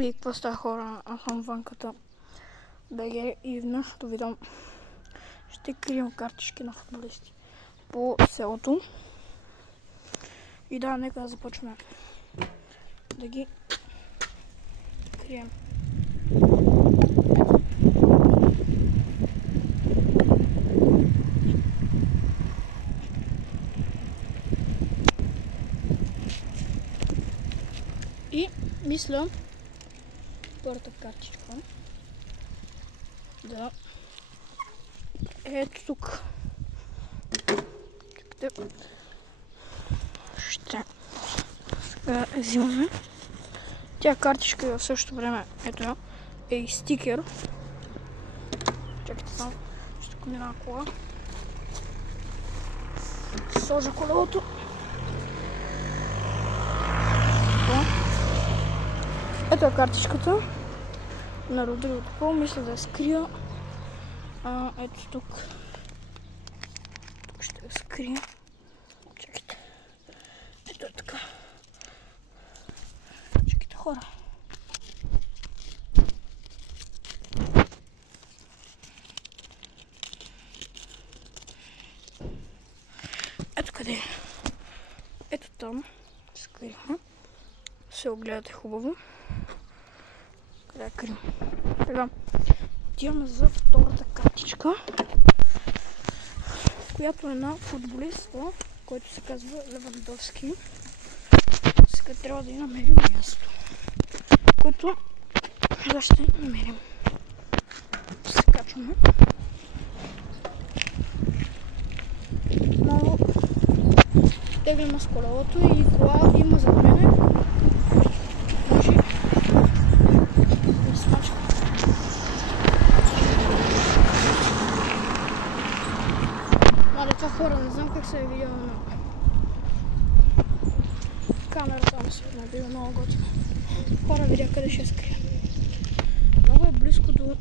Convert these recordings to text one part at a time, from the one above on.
И какво става, хора? Аз съм вънката БГ и в нашото видео ще крием картички на футболисти по селото. И да, нека да започваме да ги крием. И мисля първата картичка да ето тук. Ще сега взимаме. Тя картичка в същото време ето е и стикер. Чакайте само, ще комбина кола. Сложа колелото. Ето е картичката на Родриго Пол. Мисля да я скрия. Ето тук. Тук ще я скрия. Чакайте. Ето е така. Чакайте, хора. Ето къде е. Ето там. Скрихме. Се огледате хубаво. Къде е крим? Сега отиваме за втората картичка, която е на футболиста, който се казва Левандовски. Сега трябва да я намерим място, което сега ще намерим. Се качваме. Много теглим с колелото и кола има зад мене. Това хора, не знам как се е видял на камерата, но се е набила много готино. Хора, видя къде ще скрия. Много е близко до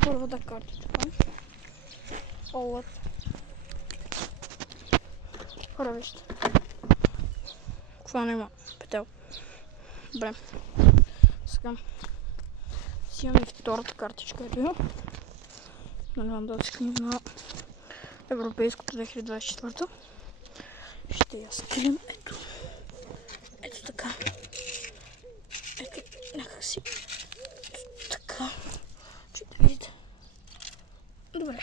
първата картичка. Олът. Хора, вижте. Какво няма? Петел. Добре. Сега си имаме втората картичка. Ето на Левандовски на Европейското 2024. Ще я скрим. Ето. Ето така. Ето някакси. Ето така. Чуй да видите. Добре.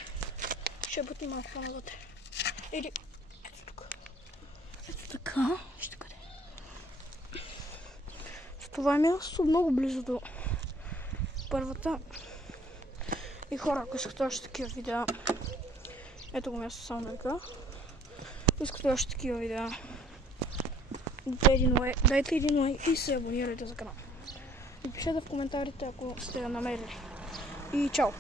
Ще бъде малко навътре. Или ето тук. Ето така. Вижте къде. С това е място много близо до първата. И хора, ако искате още такива видеа, ето го място само да кажа. Ако искате още такива видеа, дайте един лайк и се абонирайте за канала. И пишете в коментарите, ако сте я намерили. И чао!